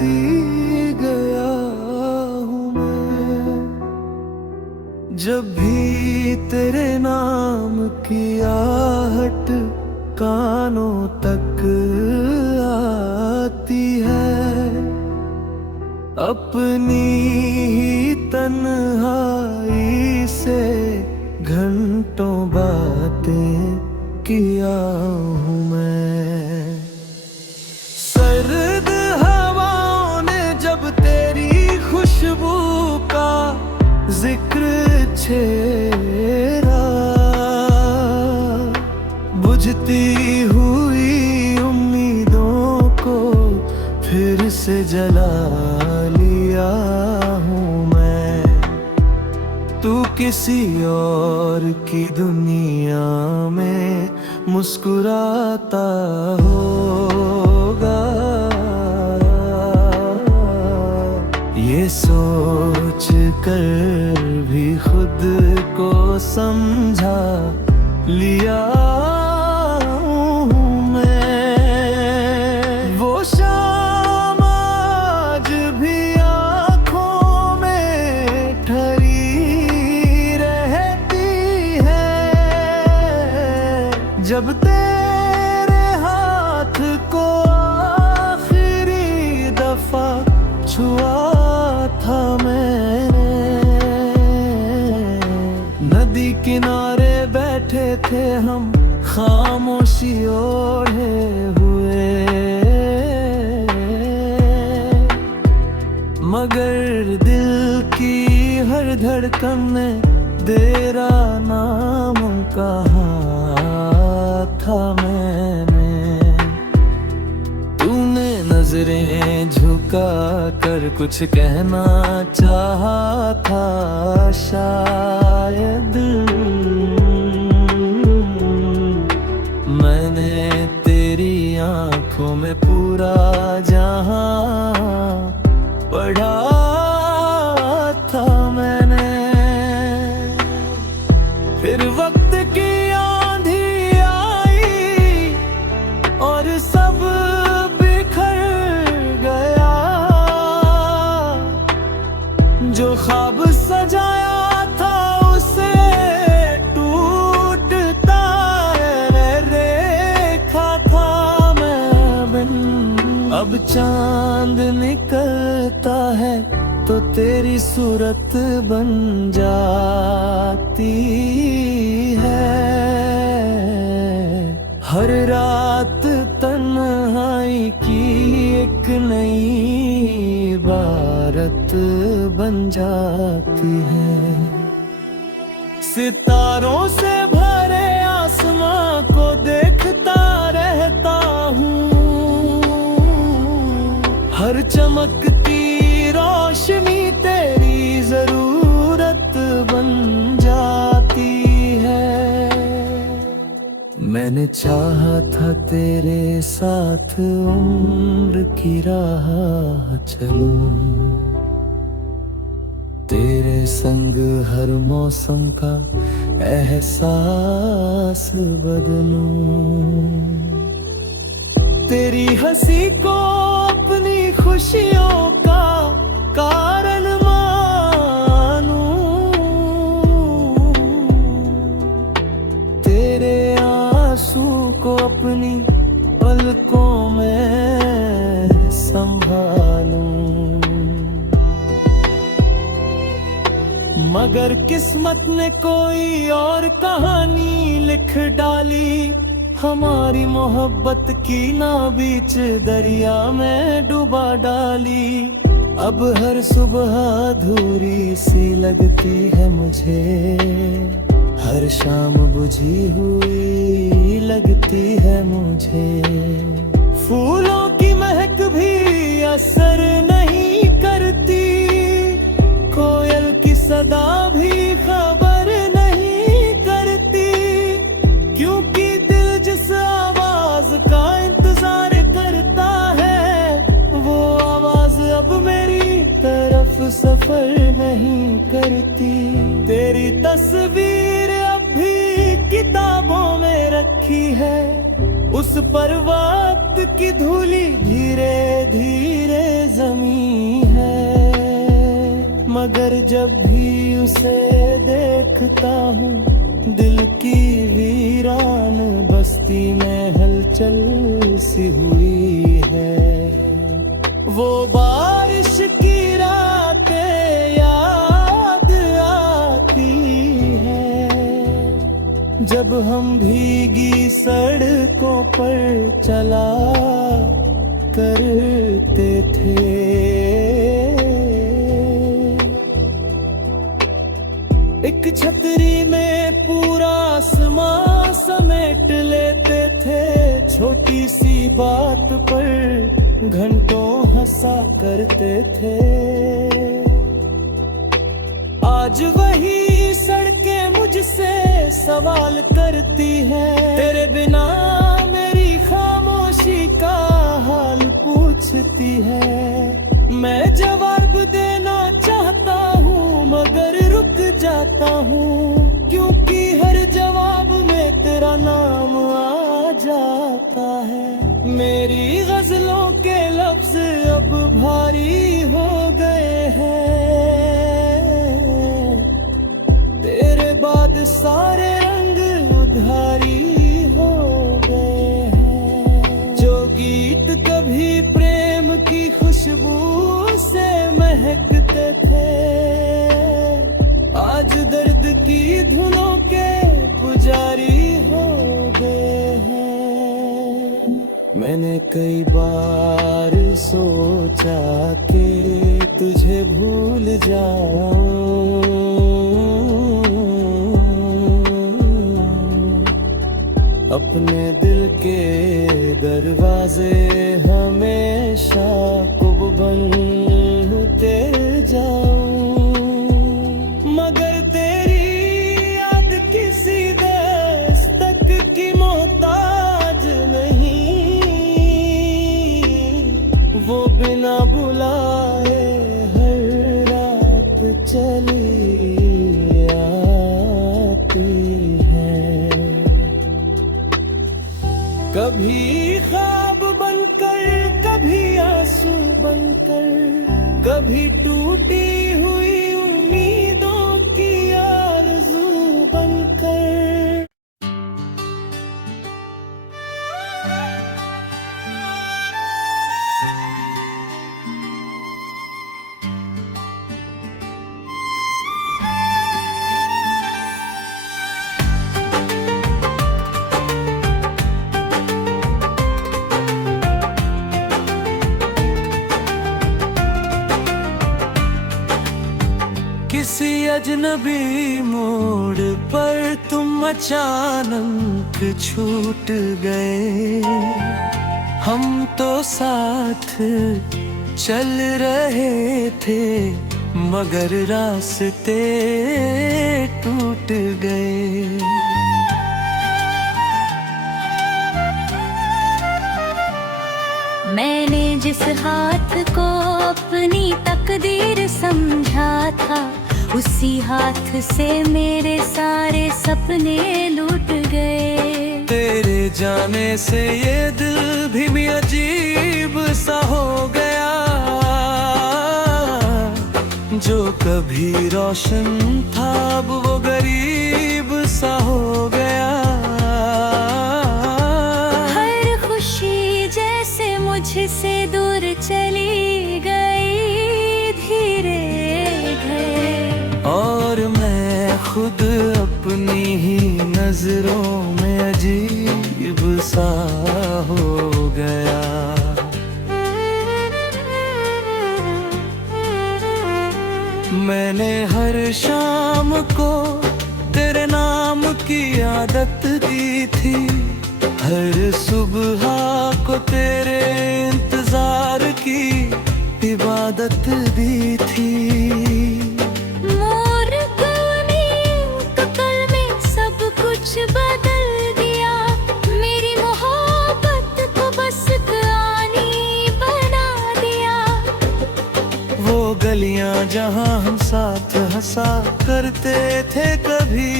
सी गया हूँ मैं। जब भी तेरे नाम की आहट कानों तक आती है, अपनी ही तन्हाई से घंटों बातें किया हूँ मैं। सर्द हवाओं ने जब तेरी खुशबू का जिक्र छेड़ा, बुझती हुई उम्मीदों को फिर से जला लिया हूँ मैं। तू किसी और की दुनिया में मुस्कुराता होगा, ये सोच कर भी खुद को समझा लिया हूँ मैं। वो शाम आज भी आँखों में ठहरी रहती है, जब तेरे हाथ को आखिरी दफा छुआ था मैंने। नदी किनारे बैठे थे हम खामोशी ओढ़े हुए, मगर दिल की हर धड़कन ने तेरा नाम कहा था मैंने। तूने नजरें झुका कर कुछ कहना चाहा था शायद, मैंने तेरी आंखों में पूरा जहां पढ़ा था मैंने। फिर वक्त की आंधी आई और सब बिखर गया, जो ख्वाब सजाया था उसे टूटता रेखा था मैं बिन। अब चांद निकलता है तो तेरी सूरत बन जाती है। हर रात तन्हाई की एक नई इबारत बन जाती है। सितारों से भरे आसमां को देखता रहता हूँ, हर चमकती रोशनी तेरी जरूरत बन जाती है। मैंने चाहा था तेरे साथ उम्र की राह चलूं, तेरे संग हर मौसम का एहसास बदलूं, तेरी हंसी को अपनी खुशियों का कारण मानूं, तेरे आंसू को अपनी पलकों में संभालूं। मगर किस्मत ने कोई और कहानी लिख डाली, हमारी मोहब्बत की ना बीच दरिया में डुबा डाली। अब हर सुबह अधूरी सी लगती है मुझे, हर शाम बुझी हुई लगती है मुझे। फूलों की महक भी असर नहीं करती, कोयल की सदा भी खबर नहीं करती, क्योंकि दिल जिस आवाज का इंतजार करता है वो आवाज अब मेरी तरफ सफर नहीं करती। तेरी तस्वीर अब भी किताबों में रखी है, उस पर वक्त की धूली धीरे धीरे जमी है, मगर जब भी उसे देखता हूँ दिल की वीरान बस्ती में हलचल सी हुई है। वो बारिश की रातें याद आती है, जब हम भीगी सड़कों पर चला करते थे। एक छतरी में पूरा आसमां समेट लेते थे, छोटी सी बात पर घंटों हंसा करते थे। आज वही सड़कें मुझसे सवाल करती हैं, तेरे बिना मेरी खामोशी का हाल पूछती है। मैं जवाब देना चाहता हूँ मगर रुक जाता हूँ, क्योंकि हर जवाब में तेरा नाम आ जाता है। मेरी गजलों के लफ्ज अब भारी हो गए हैं, तेरे बाद सारे रंग उधारी हो गए हैं। जो गीत कभी प्रेम की खुशबू से महकते थे, आज दर्द की धुनों के पुजारी हो गए हैं। मैंने कई बार सोचा कि तुझे भूल जाऊं, अपने दिल के दरवाजे हमेशा कब बंद होते जाऊं, मगर तेरी याद किसी दस्तक की मोहताज नहीं। वो बिना बुलाए हर रात चली आती है, कभी ख्वाब बनकर, कभी आंसू बनकर, कभी टूटी हुई उम्मीदों की आरज़ू बनकर। किसी अजनबी मोड़ पर तुम अचानक छूट गए, हम तो साथ चल रहे थे मगर रास्ते टूट गए। मैंने जिस हाथ को अपनी तकदीर समझा था, उसी हाथ से मेरे सारे सपने लूट गए। तेरे जाने से ये दिल भी अजीब सा हो गया, जो कभी रोशन था अब वो गरीब सा हो गया। हर खुशी जैसे मुझसे दूर चली गई धीरे गए, और मैं खुद अपनी ही नजरों में अजीब सा हो गया। मैंने हर शाम को तेरे नाम की आदत दी थी, हर सुबह को तेरे इंतजार की इबादत दी थी। कुछ बदल दिया, मेरी मोहब्बत को बस कहानी बना दिया। वो गलियां जहां हम साथ हंसा करते थे कभी,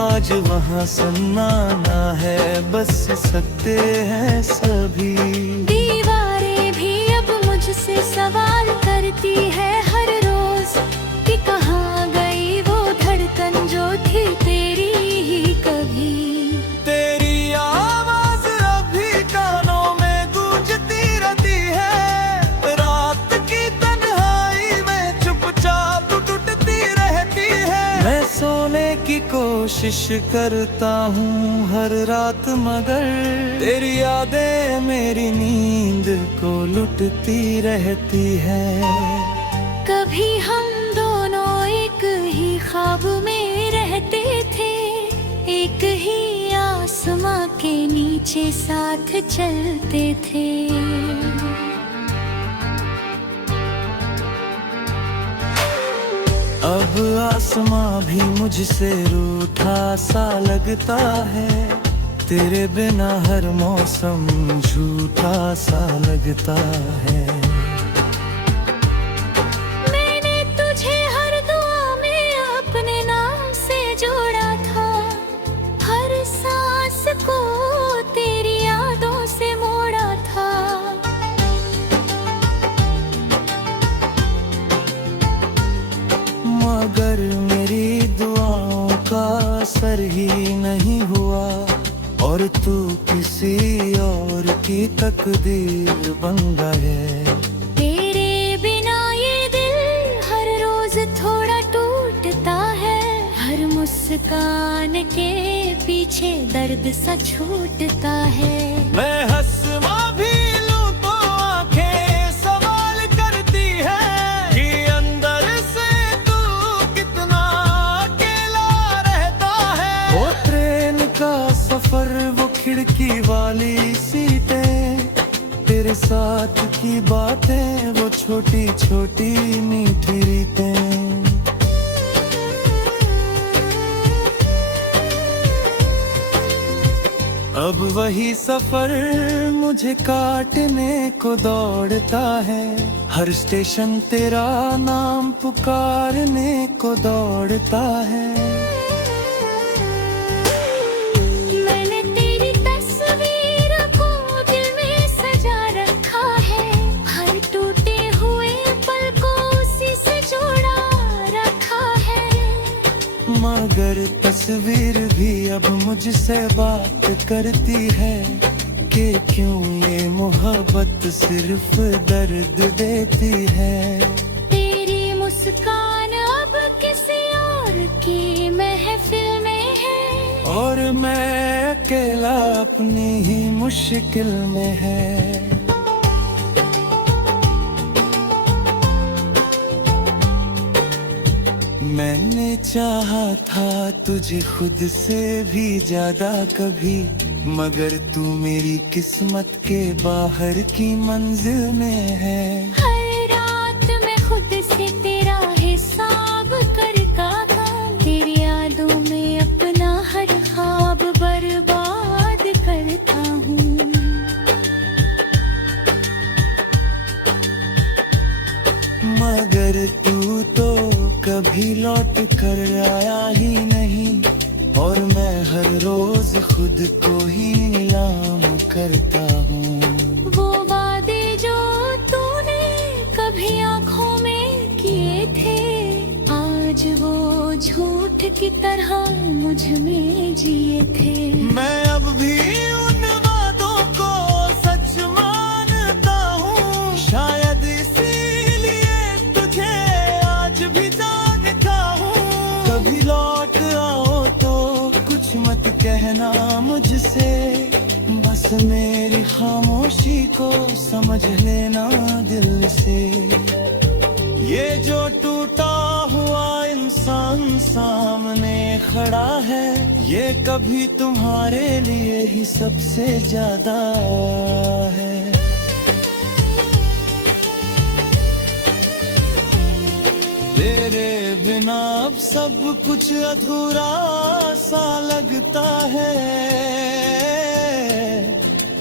आज वहां सन्नाटा है, बस सकते हैं सभी। मुझसे सवाल करती है हर रोज कि कहाँ गई वो धड़कन जो थी तेरी ही कभी। तेरी आवाज अभी कानों में गूंजती रहती है, रात की तन्हाई में चुपचाप टूटती रहती है। मैं सोने की कोशिश करता हूँ हर रात, मगर तेरी यादें मेरी नींद को लुटती रहती है। कभी हम दोनों एक ही ख्वाब में रहते थे, एक ही आसमां के नीचे साथ चलते थे। अब आसमां भी मुझसे रूठा सा लगता है, तेरे बिना हर मौसम झूठा सा लगता है। मैंने तुझे हर दुआ में अपने नाम से जोड़ा था, हर सांस को तेरी यादों से मोड़ा था। मगर मेरी दुआओं का असर ही नहीं हुआ, और तू किसी और की तकदीर बन गए। तेरे बिना ये दिल हर रोज थोड़ा टूटता है, हर मुस्कान के पीछे दर्द सा छूटता है। मैं हंसवा भी लूं तो आंखें सवाल करती है कि अंदर से तू कितना अकेला रहता है। वो ट्रेन का सफर, वो खिड़की वाली सीटें, तेरे साथ की बातें, वो छोटी छोटी मीठी रीतें। अब वही सफर मुझे काटने को दौड़ता है, हर स्टेशन तेरा नाम पुकारने को दौड़ता है। मैंने तेरी तस्वीर को दिल में सजा रखा है, हर टूटे हुए पल को उसी से जोड़ा रखा है। मगर तस्वीर भी अब मुझसे बात करती है कि क्यों ये मोहब्बत सिर्फ दर्द देती है। तेरी मुस्कान अब किसी और की महफिल में है, और मैं अकेला अपनी ही मुश्किल में है। मैंने चाहा था तुझे खुद से भी ज्यादा कभी, मगर तू मेरी किस्मत के बाहर की मंजिल में है। हर रात मैं खुद से तेरा हिसाब करता हूँ, तेरी यादों में अपना हर ख्वाब बर्बाद करता हूँ। मगर तू तो कभी लौट कर आया ही नहीं, और मैं हर रोज खुद को ही नीलाम करता हूँ। वो वादे जो तूने कभी आँखों में किए थे, आज वो झूठ की तरह मुझ में जिए थे। मैं अब भी उन वादों को सच मानता हूँ, शायद इसीलिए तुझे आज भी जानता हूँ। कभी लौट आओ तो कुछ मत कहना मुझसे, बस मेरी खामोशी को समझ लेना दिल से। ये जो टूटा हुआ इंसान सामने खड़ा है, ये कभी तुम्हारे लिए ही सबसे ज्यादा है। तेरे बिना अब सब कुछ अधूरा सा लगता है,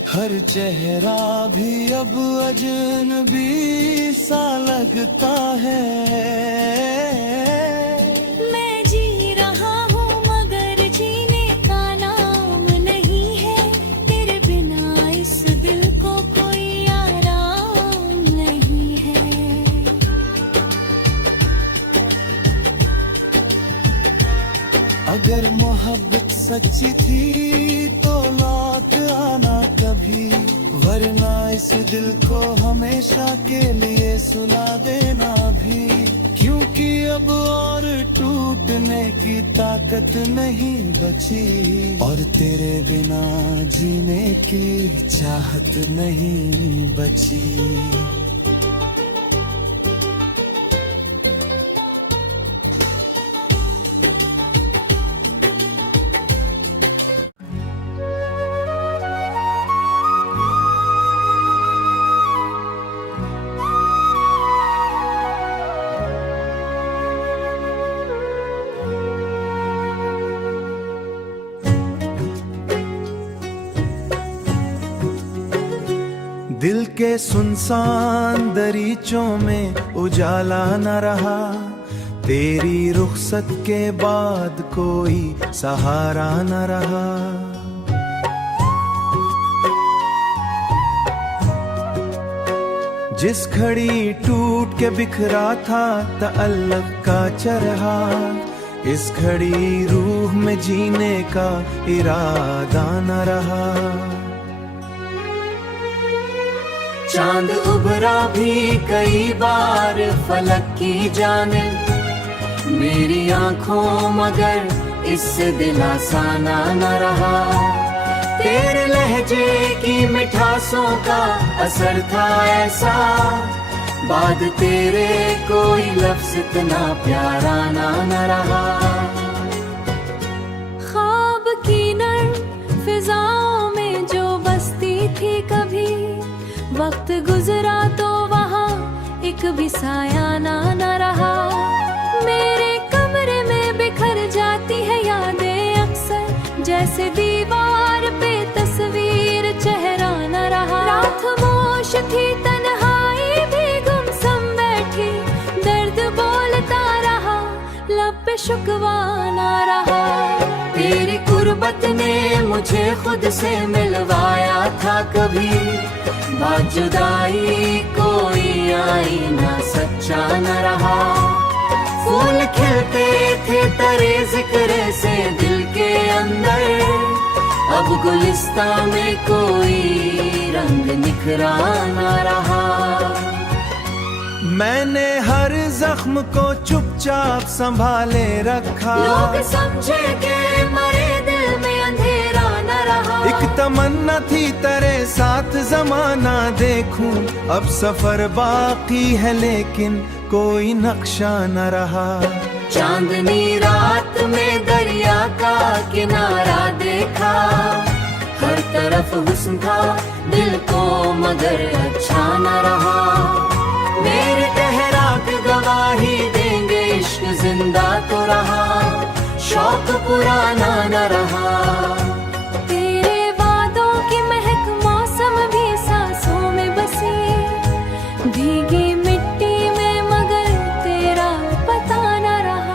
हर चेहरा भी अब अजनबी सा लगता है। मैं जी रहा हूँ मगर जीने का नाम नहीं है, तेरे बिना इस दिल को कोई आराम नहीं सच्ची थी तो लौट आना कभी, वरना इस दिल को हमेशा के लिए सुला देना भी। क्योंकि अब और टूटने की ताकत नहीं बची, और तेरे बिना जीने की चाहत नहीं बची। दिल के सुनसान दरीचों में उजाला न रहा, तेरी रुखसत के बाद कोई सहारा न रहा। जिस घड़ी टूट के बिखरा था तअल्लुक़ का चरहा, इस घड़ी रूह में जीने का इरादा न रहा। चांद उभरा भी कई बार फलक की जानिब, मेरी आंखों मगर इससे दिल आसाना न रहा। तेरे लहजे की मिठासों का असर था ऐसा, बाद तेरे कोई लफ्ज इतना प्यारा न रहा। ख्वाब की नर्म फिजाओं में जो बसती थी कभी, वक्त गुजरा तो वहाँ एक भी साया न रहा। मेरे कमरे में बिखर जाती है यादें अक्सर, जैसे दीवार पे तस्वीर चेहरा न रहा। रात खामोश थी, तन्हाई भी गुमसुम बैठी, दर्द बोलता रहा, लब पे शुकवा न रहा। तेरी कुर्बत ने मुझे खुद से मिलवाया था कभी, बात जुदाई कोई आईना सच्चा न रहा। फूल खिलते थे तेरे जिक्र से दिल के अंदर, अब गुलिस्ता में कोई रंग निखरा न रहा। मैंने हर जख्म को चुपचाप संभाले रखा, लोग समझे के मरे दिल में अंधेरा न रहा। एक तमन्ना थी तेरे साथ जमाना देखूं, अब सफर बाकी है लेकिन कोई नक्शा न रहा। चांदनी रात में दरिया का किनारा देखा, हर तरफ हुस्न था दिल को मगर अच्छा न रहा। मेरे ठहराक गवाही देंगे इश्क जिंदा तो रहा, शौक पुराना न रहा। तेरे वादों की महक मौसम भी सांसों में बसी, भीगी मिट्टी में मगर तेरा पता न रहा।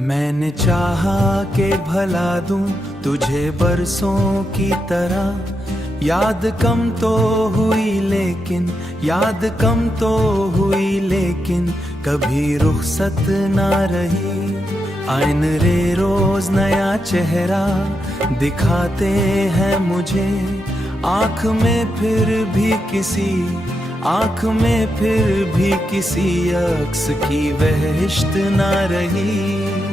मैंने चाहा कि भला दूं तुझे बरसों की तरह, याद कम तो हुई लेकिन याद कम तो हुई लेकिन कभी रुखसत ना रही। आइन रे रोज नया चेहरा दिखाते हैं मुझे, आँख में फिर भी किसी आँख में फिर भी किसी अक्स की वहशत ना रही।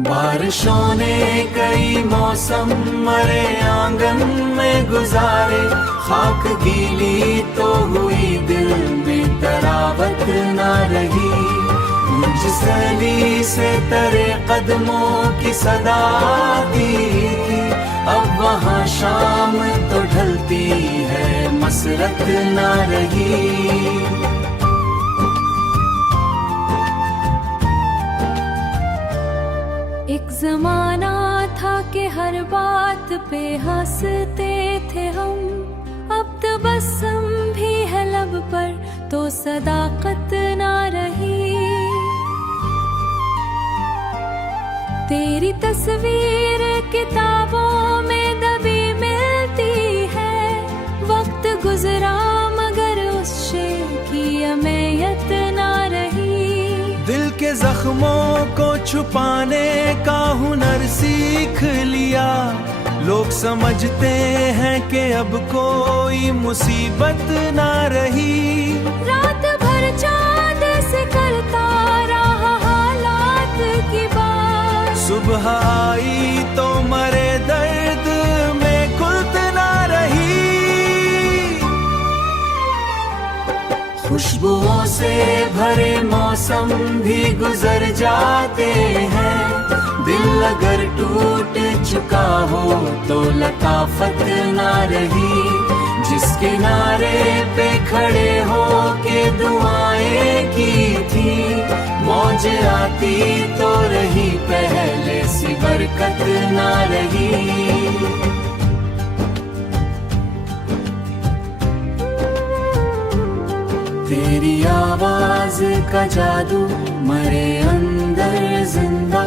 बारिशों ने कई मौसम मरे आंगन में गुजारे, खाक गीली तो हुई दिल में तरावत ना रही। मुझ सली से तेरे कदमों की सदा दी थी, अब वहाँ शाम तो ढलती है मसरत ना रही। एक जमाना था कि हर बात पे हंसते थे हम, अब तबस्सुम तो सदाकत ना रही। तेरी तस्वीर किताबों में दबी मिलती है, वक्त गुजरा मगर उस शेर की अहमियत ना रही। दिल के जख्मों को छुपाने का हुनर सीख लिया, लोग समझते हैं कि अब कोई मुसीबत ना रही। रात भर चांद से करता रहा हालात की बात, सुबह आई तो मरे दर्द में खुल्द ना रही। खुशबुओं से भरे मौसम भी गुजर जाते हैं, दिल अगर टूट चुका हो तो लताफत ना रही। जिस किनारे पे खड़े हो के दुआएं की थी, मौज आती तो रही पहले सी बरकत ना रही। तेरी आवाज का जादू मरे अंदर जिंदा।